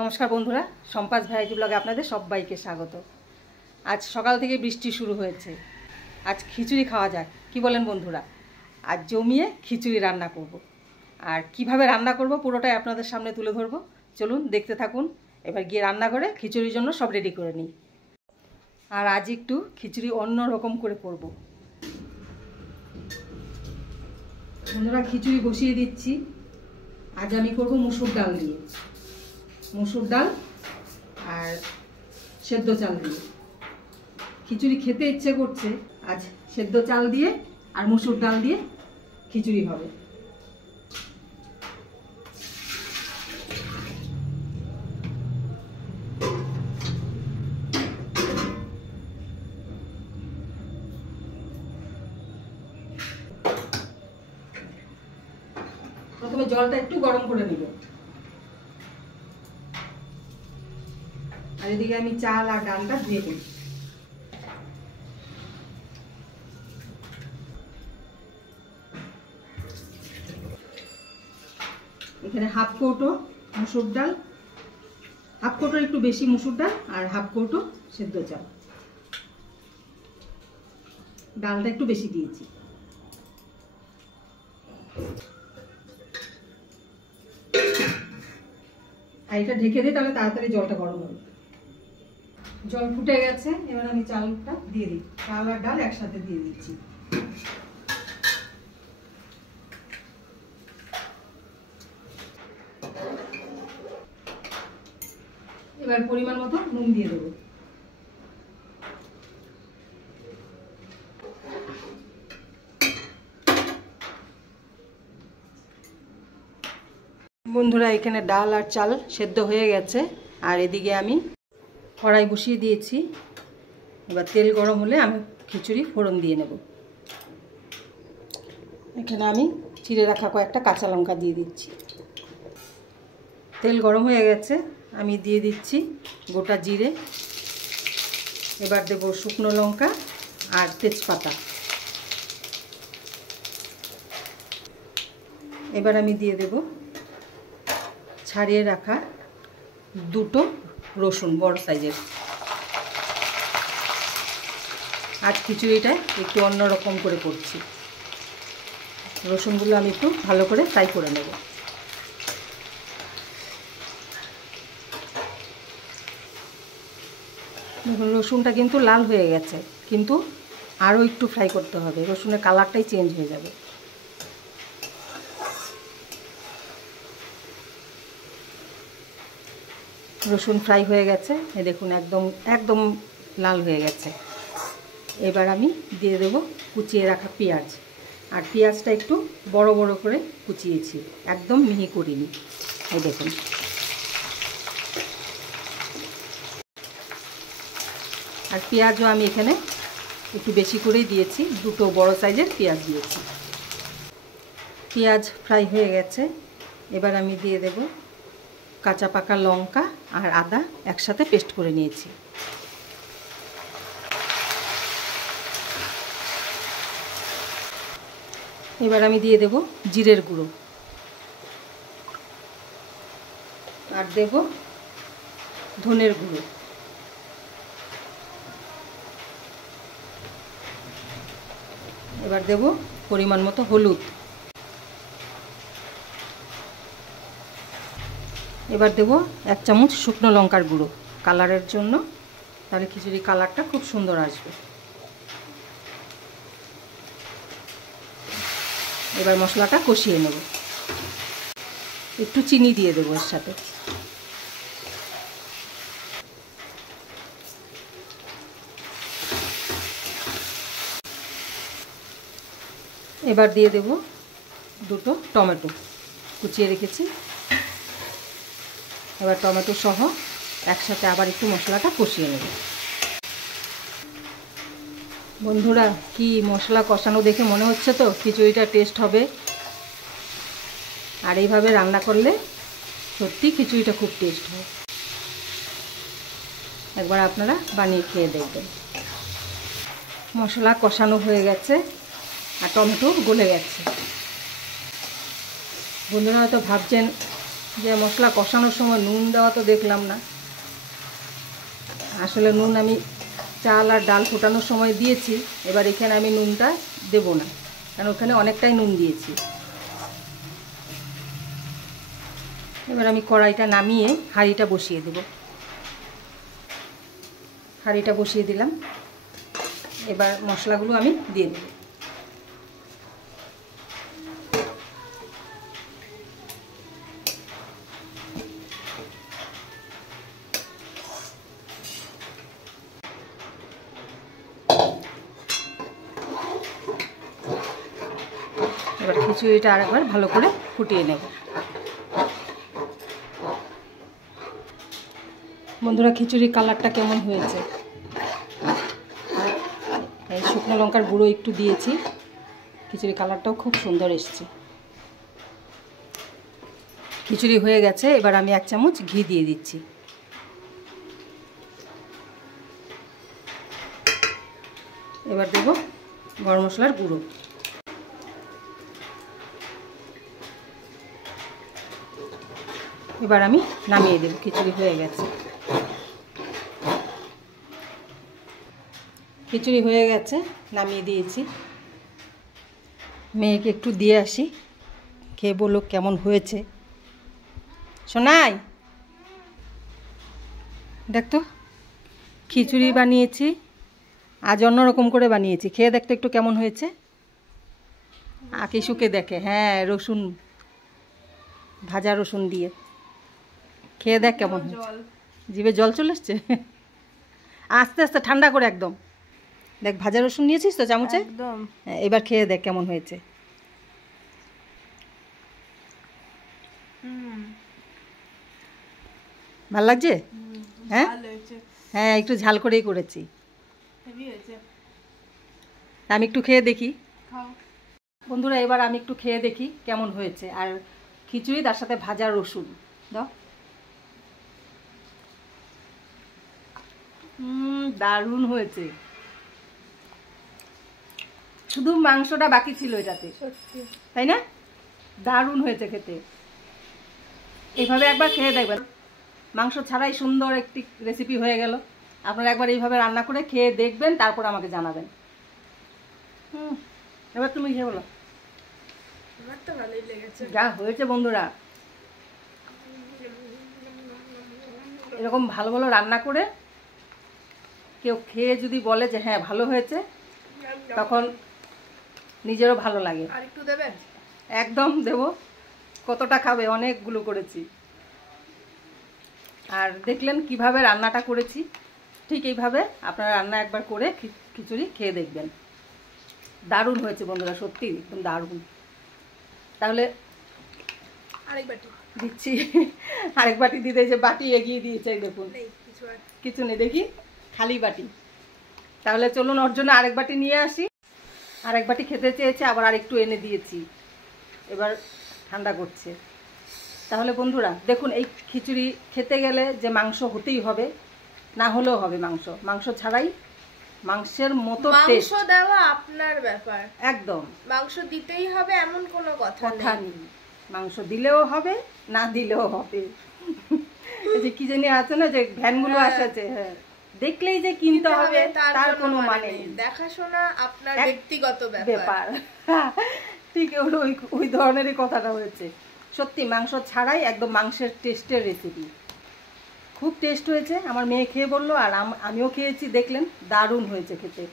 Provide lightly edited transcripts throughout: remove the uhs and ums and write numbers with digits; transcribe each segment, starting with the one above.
নমস্কার বন্ধুরা, সম্পাস ভ্যারাইটি ব্লগে আপনাদের সবাইকে স্বাগত। আজ সকাল থেকে বৃষ্টি শুরু হয়েছে। আজ খিচুড়ি খাওয়া যাক, কি বলেন বন্ধুরা? আজ জমিয়ে খিচুড়ি রান্না করব। আর কিভাবে রান্না করব পুরোটাই আপনাদের সামনে তুলে ধরবো। চলুন দেখতে থাকুন। এবার গিয়ে রান্না করে খিচুড়ির জন্য সব রেডি করে নিই। আর আজ একটু খিচুড়ি অন্য রকম করে করব। বন্ধুরা, খিচুড়ি বসিয়ে দিচ্ছি। আজ আমি করব মুসুর ডাল দিয়ে, মুসুর ডাল আর সেদ্ধ চাল দিয়ে খিচুড়ি খেতে ইচ্ছে করছে। আজ সেদ্ধ চাল দিয়ে আর মুসুর ডাল দিয়ে খিচুড়ি হবে। প্রথমে জলটা একটু গরম করে নিব। আর এদিকে আমি চাল আর ডালটা ধুয়ে দিই। এখানে হাফ কৌটো মুসুর ডাল, হাফ কৌটোর একটু বেশি মুসুর ডাল আর হাফ কৌটো সেদ্ধ চাল। ডালটা একটু বেশি দিয়েছি। আর এটা ঢেকে দিই, তাহলে তাড়াতাড়ি জলটা গরম হবে। জল ফুটে গেছে, এবার আমি চালটা দিয়ে দিই। চাল আর ডাল একসাথে দিয়ে দিচ্ছি। এবার পরিমাণ মতো নুন দিয়ে দেবো। বন্ধুরা, এখানে ডাল আর চাল সেদ্ধ হয়ে গেছে। আর এদিকে আমি কড়াই বসিয়ে দিয়েছি। এবার তেল গরম হলে আমি খিচুড়ি ফোড়ন দিয়ে নেব। এখানে আমি চিড়ে রাখা কয়েকটা কাঁচা লঙ্কা দিয়ে দিচ্ছি। তেল গরম হয়ে গেছে, আমি দিয়ে দিচ্ছি গোটা জিরে। এবার দেব শুকনো লঙ্কা আর তেজপাতা। এবার আমি দিয়ে দেব ছাড়িয়ে রাখা দুটো রসুন, বড় সাইজের। আজ খিচুড়িটা একটু অন্যরকম করে করছি। রসুনগুলো আমি একটু ভালো করে ফ্রাই করে নেব। দেখুন, রসুনটা কিন্তু লাল হয়ে গেছে, কিন্তু আরও একটু ফ্রাই করতে হবে। রসুনের কালারটাই চেঞ্জ হয়ে যাবে। রসুন ফ্রাই হয়ে গেছে, এই দেখুন একদম একদম লাল হয়ে গেছে। এবার আমি দিয়ে দেব কুচিয়ে রাখা পেঁয়াজ। আর পেঁয়াজটা একটু বড় বড় করে কুচিয়েছি, একদম মিহি করিনি। এই দেখুন। আর পেঁয়াজও আমি এখানে একটু বেশি করেই দিয়েছি, দুটো বড় সাইজের পেঁয়াজ দিয়েছি। পেঁয়াজ ফ্রাই হয়ে গেছে। এবার আমি দিয়ে দেব কাঁচা পাকা লঙ্কা আর আদা একসাথে পেস্ট করে নিয়েছি। এবার আমি দিয়ে দেব জিরের গুঁড়ো আর দেব ধনের গুঁড়ো। এবার দেব পরিমাণ মতো হলুদ। এবার দেব 1 চামচ শুকনো লঙ্কার গুঁড়ো কালারের জন্য, তাহলে খিচুড়ি কালারটা খুব সুন্দর আসবে। এবার মশলাটা কষিয়ে নেব। একটু চিনি দিয়ে দেবো এর সাথে। এবার দিয়ে দেব দুটো টমেটো কুচিয়ে রেখেছি। এবার টমেটো সহ একসাথে আবার একটু মশলাটা কষিয়ে নেব। বন্ধুরা, কি মশলা কষানো দেখে মনে হচ্ছে তো খিচুড়িটা টেস্ট হবে। আর এইভাবে রান্না করলে সত্যি খিচুড়িটা খুব টেস্ট হয়। একবার আপনারা বানিয়ে খেয়ে দেখবেন। মশলা কষানো হয়ে গেছে আর টমেটো গলে গেছে। বন্ধুরা হয়তো ভাবছেন যে মশলা কষানোর সময় নুন দেওয়া তো দেখলাম না, আসলে নুন আমি চাল আর ডাল ফোটানোর সময় দিয়েছি। এবার এখানে আমি নুনটা দেব না, কারণ ওখানে অনেকটাই নুন দিয়েছি। এবার আমি কড়াইটা নামিয়ে হাঁড়িটা বসিয়ে দেব। হাঁড়িটা বসিয়ে দিলাম, এবার মশলাগুলো আমি দিয়ে দেব। এবার খিচুড়িটা আরেকবার ভালো করে ফুটিয়ে নেব। বন্ধুরা, খিচুড়ির কালারটা কেমন হয়েছে? এই শুকনো লঙ্কার গুঁড়ো একটু দিয়েছি, খিচুড়ির কালারটাও খুব সুন্দর এসেছে। খিচুড়ি হয়ে গেছে, এবার আমি 1 চামচ ঘি দিয়ে দিচ্ছি। এবার দেব গরম মশলার গুঁড়ো। এবার আমি নামিয়ে দেব, খিচুড়ি হয়ে গেছে। খিচুড়ি হয়ে গেছে, নামিয়ে দিয়েছি। মেয়েকে একটু দিয়ে আসি, খেয়ে বললো কেমন হয়েছে। শোনাই, দেখ তো খিচুড়ি বানিয়েছি, আজ অন্যরকম করে বানিয়েছি। খেয়ে দেখতে একটু কেমন হয়েছে। আকিশুকে দেখে, হ্যাঁ রসুন, ভাজা রসুন দিয়ে। খেয়ে দেখ কেমন হয়েছে। জিভে জল চলে এসছে। আস্তে আস্তে ঠান্ডা করে একদম। দেখ ভাজা রসুন নিয়েছিস তো চামচে, একদম। এবার খেয়ে দেখ কেমন হয়েছে। ভাল লাগছে? হ্যাঁ হ্যাঁ, একটু ঝাল করেই করেছি। আমি একটু খেয়ে দেখি। বন্ধুরা, এবার আমি একটু খেয়ে দেখি কেমন হয়েছে। আর খিচুড়ি তার সাথে ভাজা রসুন দাও। দারুণ হয়েছে। শুধু মাংসটা বাকি ছিল এটাতে, তাই না? দারুণ হয়েছে খেতে। এইভাবে একবার খেয়ে দেখবেন। মাংস ছাড়াই সুন্দর একটি রেসিপি হয়ে গেল। আপনারা একবার এইভাবে রান্না করে খেয়ে দেখবেন, তারপর আমাকে জানাবেন। এবার তুমি খেয়ে বলো। যা হয়েছে বন্ধুরা, এরকম ভালো ভালো রান্না করে কেউ খেয়ে যদি বলে যে হ্যাঁ ভালো হয়েছে, তখন নিজেরও ভালো লাগে। আর একটু দেবে? একদম দেব। কতটা খাবে? অনেকগুলো করেছি। আর দেখলেন কিভাবে রান্নাটা করেছি, ঠিক এইভাবে আপনারা রান্না একবার করে খিচুড়ি খেয়ে দেখবেন। দারুণ হয়েছে বন্ধুরা, সত্যি একদম দারুণ। তাহলে আরেক বাটি দিচ্ছি। আরেক বাটি দিতে যে বাটি এগিয়ে দিয়েছে, দেখুন কিছু নেই, দেখি খালি বাটি। তাহলে চলুন ওর জন্য আরেক বাটি নিয়ে আসি। আরেক বাটি খেতে চেয়েছে, আবার আরেকটু এনে দিয়েছি। এবার ঠান্ডা করছে। তাহলে বন্ধুরা দেখুন, এই খিচুড়ি খেতে গেলে যে মাংস হতেই হবে, না হলেও হবে মাংস। মাংস ছাড়াই মাংসের মতো টেস্ট। মাংস দেওয়া আপনার ব্যাপার, একদম। মাংস দিতেই হবে এমন কোনো কথা নেই। মাংস দিলেও হবে, না দিলেও হবে। এই যে কি জানি আছে না, যে ভ্যানগুলো আসছে, হ্যাঁ দেখলেই যে কিনতে হবে তার কোনো মানে নেই। দেখাশোনা আপনার ব্যক্তিগত ব্যাপার। ঠিক ওই ধরনেরই কথাটা হয়েছে। সত্যি মাংস ছাড়াই একদম মাংসের টেস্টের রেসিপি। খুব টেস্ট হয়েছে। আমার মেয়ে খেয়ে বললো, আর আমিও খেয়েছি, দেখলেন দারুণ হয়েছে খেতে।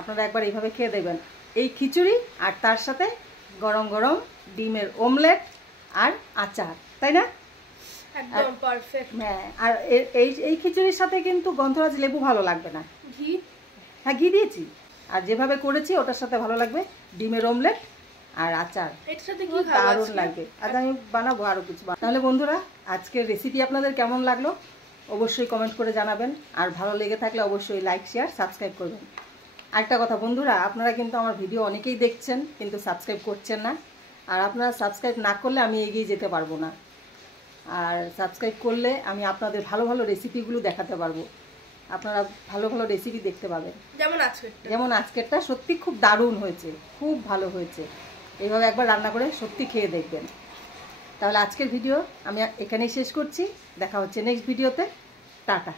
আপনারা একবার এইভাবে খেয়ে দেবেন, এই খিচুড়ি আর তার সাথে গরম গরম ডিমের অমলেট আর আচার, তাই না? একদম পারফেক্ট। হ্যাঁ, আর এই খিচুড়ির সাথে কিন্তু গন্ধরাজ লেবু ভালো লাগবে না। ঘি? হ্যাঁ ঘি দিয়েছি। আর যেভাবে করেছি ওটার সাথে ভালো লাগবে ডিমের অমলেট আর আচার। এর সাথে কি দারুণ লাগবে। আজ আমি বানাবো আরো কিছু। তাহলে বন্ধুরা, আজকের রেসিপি আপনাদের কেমন লাগলো অবশ্যই কমেন্ট করে জানাবেন। আর ভালো লেগে থাকলে অবশ্যই লাইক, শেয়ার, সাবস্ক্রাইব করবেন। আরেকটা কথা বন্ধুরা, আপনারা কিন্তু আমার ভিডিও অনেকেই দেখছেন, কিন্তু সাবস্ক্রাইব করছেন না। আর আপনারা সাবস্ক্রাইব না করলে আমি এগিয়ে যেতে পারবো না। আর সাবস্ক্রাইব করলে আমি আপনাদের ভালো ভালো রেসিপিগুলো দেখাতে পারবো। আপনারা ভালো ভালো রেসিপি দেখতে পাবেন। যেমন আজকেরটা সত্যি খুব দারুণ হয়েছে, খুব ভালো হয়েছে। এইভাবে একবার রান্না করে সত্যি খেয়ে দেখবেন। তাহলে আজকের ভিডিও আমি এখানেই শেষ করছি। দেখা হচ্ছে নেক্সট ভিডিওতে। টাটা।